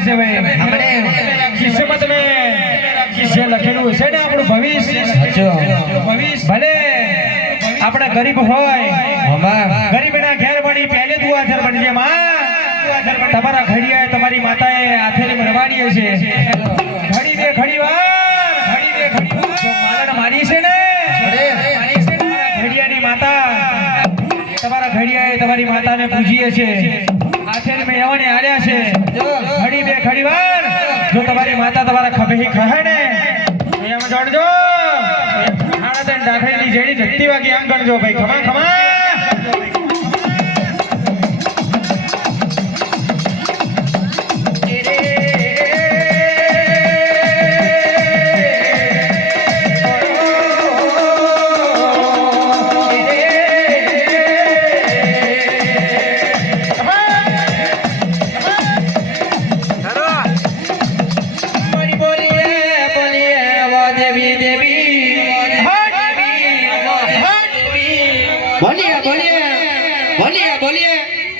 રાખશે ભાઈ આપણે કિસ્મત મે જે લખેલું છે ને આપણું ભવિષ્ય ભલે આપણે ગરીબ હોય ગરીબના ઘેર બની પહેલે તું આધર બનજે માં તમારા ઘડિયાએ તમારી માતાએ આથેરી રવાડી છે ઘડી બે ઘડી વાર મારી છે ને ઘડિયાની માતા તમારા ઘડિયાએ તમારી માતાને પૂજીએ છે આથેરી મેં યવને આલ્યા છે ઘડી બે ઘડી વાર જો તમારી માતા તમારા ખભે ખહે ને એમ જોડજો ખાડા દાખેલી જેડી જત્તી વાગી આમ ગણજો ભાઈ ખમા ખમા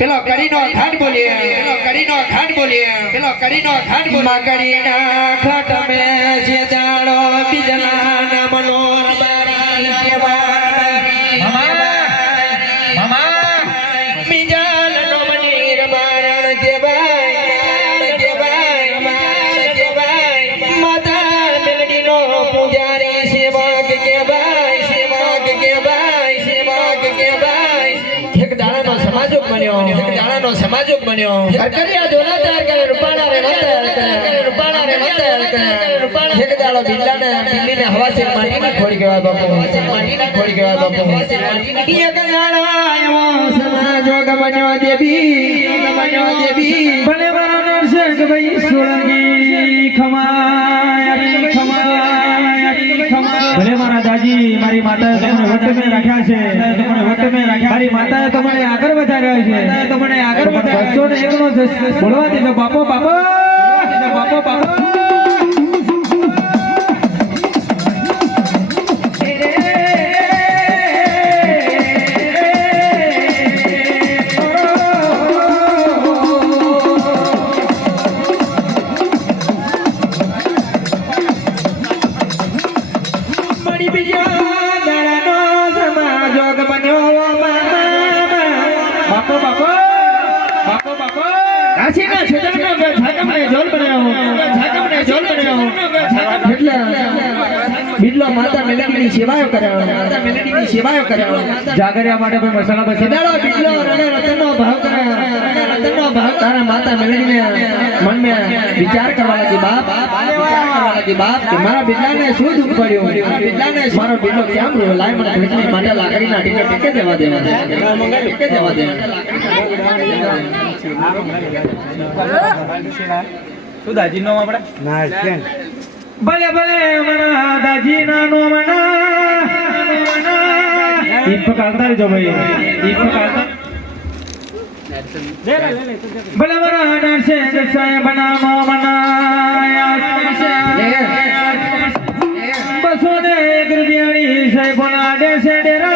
પેલો કડીનો ઘાટ બોલીએ પેલો કડીનો ઘાટ કડીના ઘાટ મે જે જાણો બીજના નામનો समाजोग बन्यो करकरिया जोला तैयार करे रुपाला रे एक दाड़ो बिल्ली ने हवा से माटी ने खोड़ी गया बापू एक दाड़ो आयो समाजोग बन्यो देवी भले बराबर से भाई सोलंगी खमाया भले मारा दादी मारी माता તમને વટ મે રાખ્યા છે મારી માતાએ તમને આગળ વધાર્યા છે તમને આગળ વધાર્યા 201 નો બોલવા દેજો બાપો बिल्लो माता मेलडी ની સેવાઓ કરાવો જાગરિયા માટે પણ મસાલા બસાડો બિલ્લો રતનનો ભાવ તારા માતા મેલડી ને મન મે વિચાર કરવા લાગી બાપ કે મારા બિલ્લાને શું દુખ પડ્યું મારો બિલ્લો કેમ રો લાય મને ભેટની માટે લાકડીના ટીકે દેવા દે શું દાજી નો આપણે ના કેમ ભલે અમારા દાજી નાનો ઈપ કાઢતા રહેજો ભાઈ ભલે અમારા નરસે સાહેબ નામો મનાયા 201 રૂપિયાની સાહેબ ના દેશે ડેરા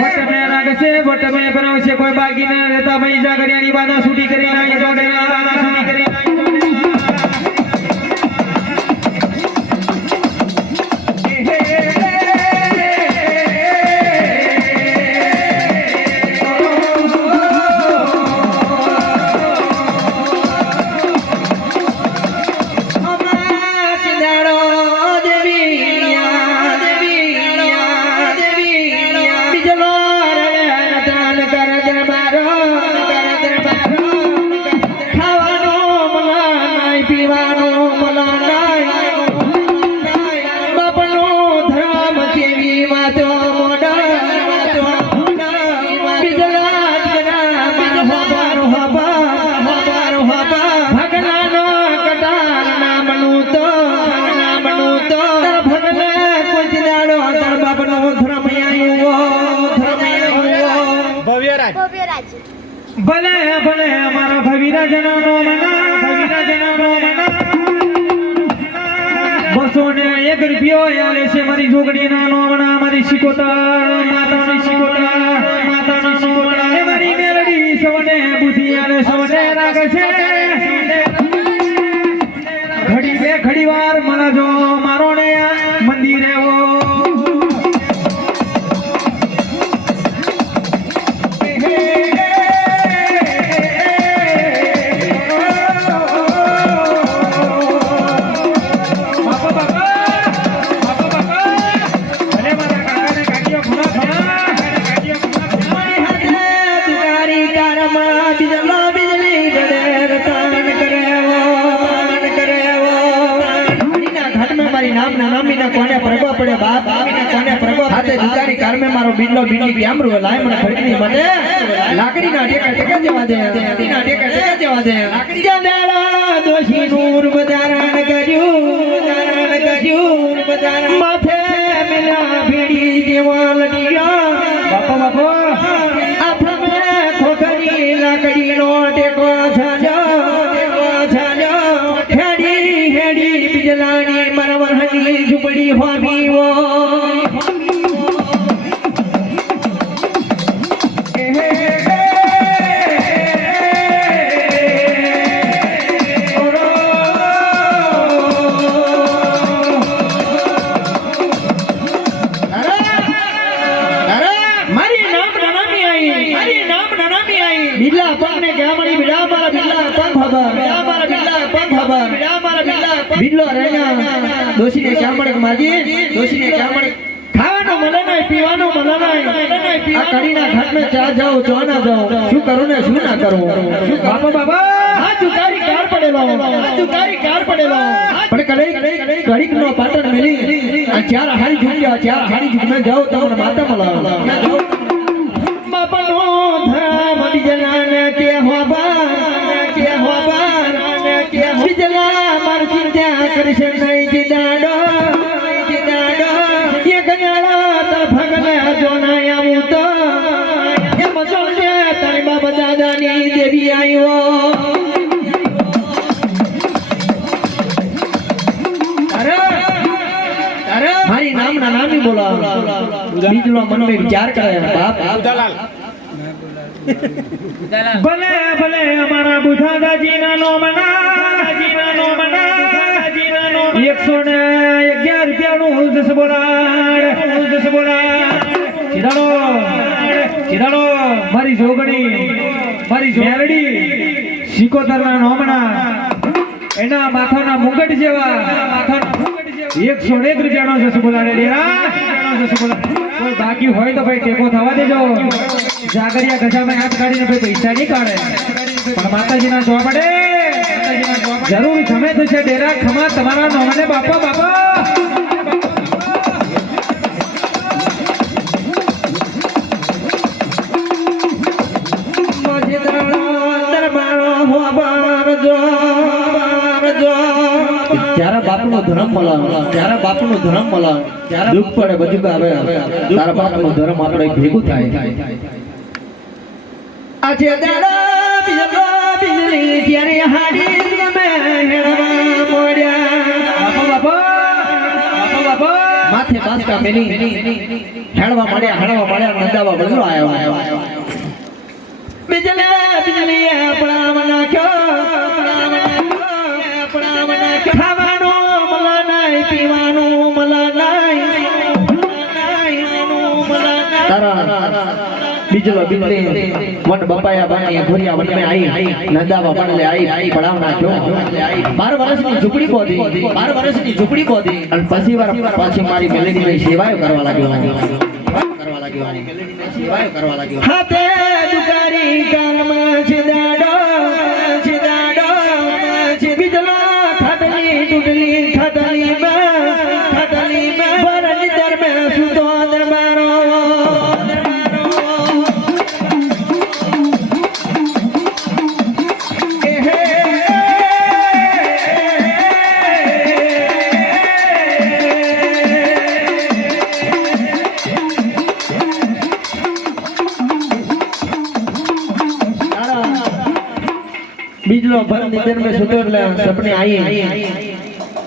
વટ મે લાગશે વટ મે કરાવશે કોઈ બાકી ન રહેતા ભાઈ જાગરિયાની બાધા છૂટી કરી નાખી તો ડેરા છૂટી કરી ભલે અમારા ભવિરાજનો મના 201 રૂપિયો આલે છે મારી જોગડીના નોમણા મારી શિકોતર માતાની શિકોતર મારી મેલડી સવને બુદ્ધિ આલે સવને રાગ છે ઘડી બે ઘડી વાર મને જો મારો ને મંદિરે ઓ મારો બિલ્લો બિલ્લી કેમરું લાય મને ખરીદની મને લાકડીના ટેકા ટેકા જવા દે લાકડીના ટેકા ટેકા જવા દે લાકડી જંડાળા દોશી નૂર બજારણ કર્યું માથે મિલા ભીડી જેવા લડિયા બાપા આથમે ખોખરી લાકડીનો ટેકો છાજો હેડી હેડી બિજલાની મરવરની ઝૂંપડી હોવી વો બિલ્લો રેના દોશીને ચામડક માજી દોશીને ચામડક ખાવાનો મળે નહીં પીવાનો મળે નહીં આ કડીના ઘાટ મે ચા જાઓ ચો ના જાઓ શું કરું ને શું ના કરું શું બાપા આ જુકારી કાર પડેલો પણ કડીક નો પાટણ મેલી આ ચાર હારી ઝુક્યા ચાર હારી ઝુક મે જાઓ તમને માતા મલાવો બાપા નો ધરા મડી જનાને કે હોબા બીજલા માર ચિંતા કરશે નહીં જીદાડો એ ગયાળા તા ભગને જોના આવું તો એ મજોલે તારી બાબા દાદાની દેવી આવ્યો અરે મારી નામના નામી બોલાવ બીજલો મનમે વિચાર કરે બાપ ભલે ભલે અમારા બુધાદાજીના નો મના 111 રૂપિયાનું દસ બોલાડ ચિરાડો મારી જોગણી મારી મેરડી સિકોતરના નોમના એના માથાના મુગટ જેવા 101 રૂપિયાનો દસ બોલાડે ડેરા કોઈ બાકી હોય તો ભાઈ ટેકો થવા દેજો જાગરિયા ગજામાં હાથ કાઢીને ભાઈ પૈસા નહીં કાઢે પણ માતાજીના ચોપડે જરૂર જમે તો છે ડેરા ખમા તમારા નોમને બાપા ત્યારે બાપનો ધર્મ મલાવ ત્યારે દુઃખ પડે બધું આવે તારા બાપનો ધર્મ આપણે ભેગું થાય આજે દાડા બિજલી ત્યારે હાડી ગમે હેડવા મોડ્યા બાપા માથે બાસકા મેલી હેડવા મળ્યા નંદાવા બદલો આવ્યો બિજલી આપણા મનાખ્યો ખાવાનું મલા નહીં પીવાનું મલા નહીં તારા બીજલો બિજલી વન બપાયા બાની ઘોરિયા વન મે આઈ નંદાવા પડલે આઈ પડાવ નાખ્યો 12 વર્ષની ઝૂંપડી બોધી અને પછી મારી મેલેડીની સેવાઓ કરવા લાગ્યો હાથે દુકારી કારમાં છેદાડો બીજલા ખાટલી તૂટલી ખાટલી ભરની દરમે સુતો દરબારો બીજલો ભર નિદર में सुतो सपने आई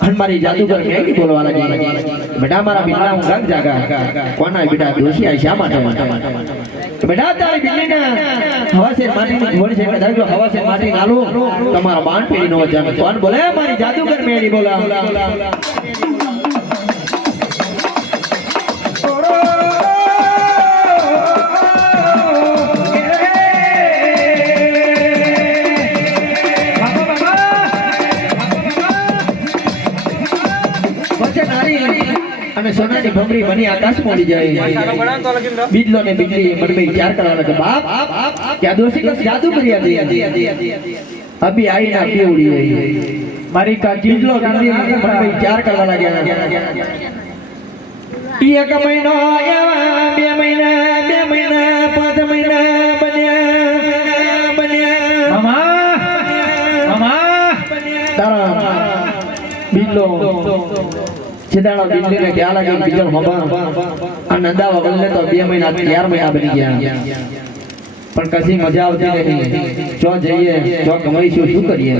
हमारी जादूगर मैं की बोलवा लगी बेटा हमारा बिल्ला हूं गंग जागा कोना बेटा दोषी आई श्यामा બેટા તારી બિલ્લીને હવાસે માટીની ઘોડી છે કદાચ જો હવાસે માટી નાલું તમારા બાણ પેઢી નો જામે કોણ બોલે મારી જાદુગર મેળી બોલા અને સોનાની ભમરી બની આકાશ મોડી જાય બીજલો ને બીજલી મડબઈ ચાર કરવાના કે બાપ क्या दोषी का जादू करिया दे अभी आई ना पी उड़ी है મારી કાકી બીજલો બીજલી મડબઈ ચાર કરવા લાગ્યા એક મહિનો એવા બે મહિના 5 મહિના બન્યા મામા તારા બીજલો છેદાળા બીજલીને ક્યાં લાગે બીજો હવા આ નંદાવા બદલે તો 2 મહિના 4 મહિના બની ગયા પણ કશી મજા આવતી નહીં જો જઈએ જો કમાઈશું શું કરીએ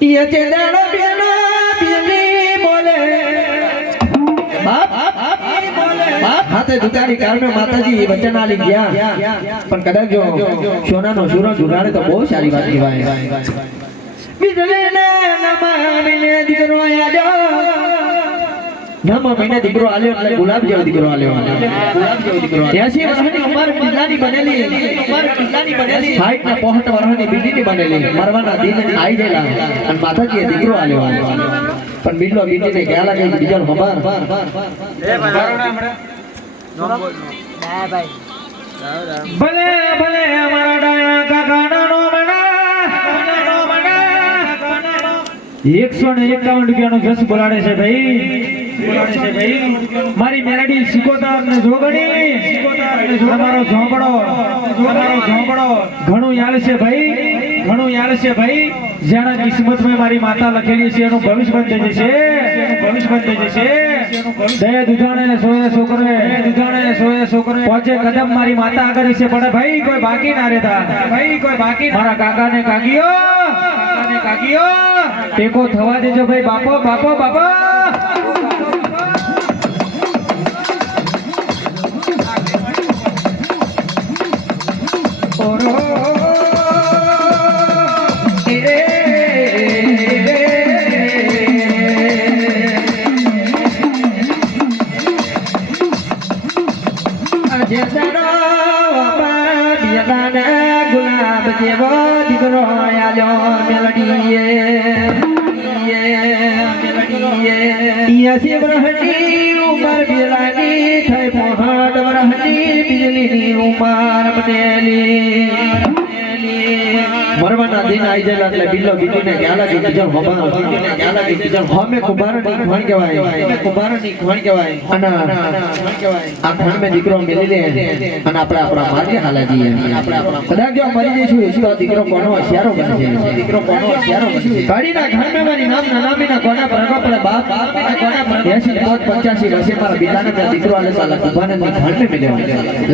ઈ છેદાળો બેનો બીજલી બોલે બાપ હાથે દુકાની કારણે માતાજી વચન આલી ગયા પણ કદાચ જો સોનાનો સૂરજ ઉગાડે તો બહુ સારી વાત કહેવાય બીજલીને નમાવીને દીકરો આલ્યો નમા મહિને દીકરો આલ્યો એટલે ગુલાબ જેવો દીકરો આલ્યો ગુલાબ જેવો દીકરો 80 વર્ષની ઉંમર પિલ્લાની બનેલી હાઈટ ના 65 વર્ષની બીજીની બનેલી મરવાના દિન આવી ગયેલા અને માતાજીએ દીકરો આલ્યો પણ બીજલો બીજીને ગયા લાગે બીજો ખબર ભલે ભલે અમારા ડાયા કાકાના નો મના 151 રૂપિયાનો જસ બોલાડે છે ભાઈ મારી મેલડી સિકોતર ને જોગણી તમારો ઝોંપડો ઘણું યાદ છે ભાઈ જેના કિસ્મતમાં મારી માતા લખેલી છે એનું ભવિષ્ય બંધ થઈ જશે દયા દુધાણે સોએ છોકરે પહોંચે કદમ મારી માતા આગળ છે પણ ભાઈ કોઈ બાકી ના રહેતા મારા કાકા ને કાકીઓ ટેકો થવા દેજો ભાઈ બાપો ગુલાબ જેવો દીકરો આલ્યો મેલડીએ 80 વર્ષની ઉંમર બિલાની થઈ 65 વર્ષની બીજલીની ઉંમર બનેલી મરવાના દિન આવી જાય એટલે બિલ્લો બીજીને ક્યાં લાગે બીજો હમે કુંભારની ઘણ કહેવાય અને આ ઘણ મે દીકરો મેલી લે અને આપણે આપણા માર્ગે હાલા જઈએ કદાચ જો મરી જઈશું તો દીકરો કોનો હોશિયારો બનશે કાઢીના ઘણ મે મારી નામીના કોના પ્રગા પડે બાપ કોના 85 વર્ષે મારા બિલાને દીકરો આલે સાલા કુંભારને ઘણ મે મેલ્યો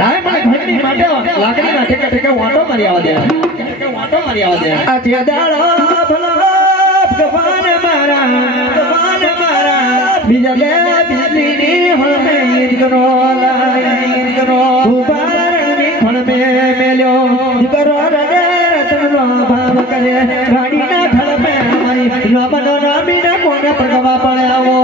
લાય મને ઘણની માટે લાકડીના ઠેકે વાંટો મારી આવા દે આ ત્યાદાળો ભલો ભગવાન મારા બીજા લે બીજલીની હળમે દીકરો કુંભારની હળમે મેલ્યો દીકરો રતનનો ભાવ કરે ગાડીના હળમે મારી નમનો નામીને કોને પ્રગવા પડ્યાવો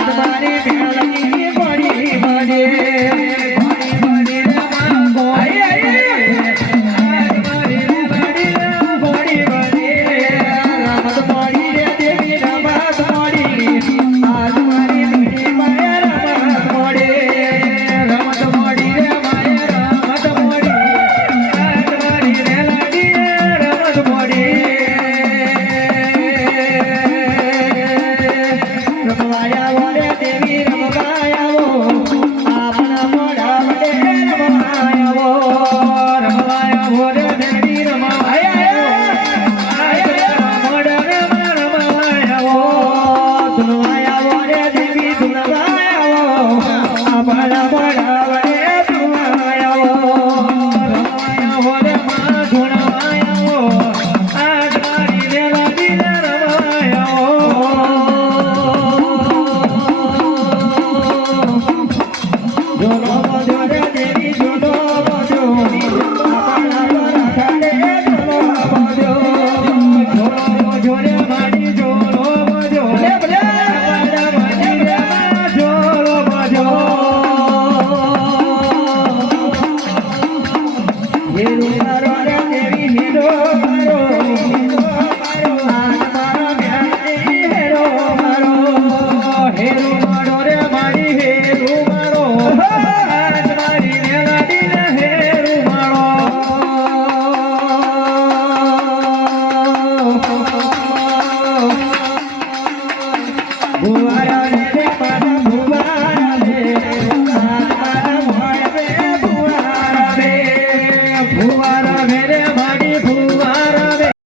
આજ મારી મેળવી પડી મને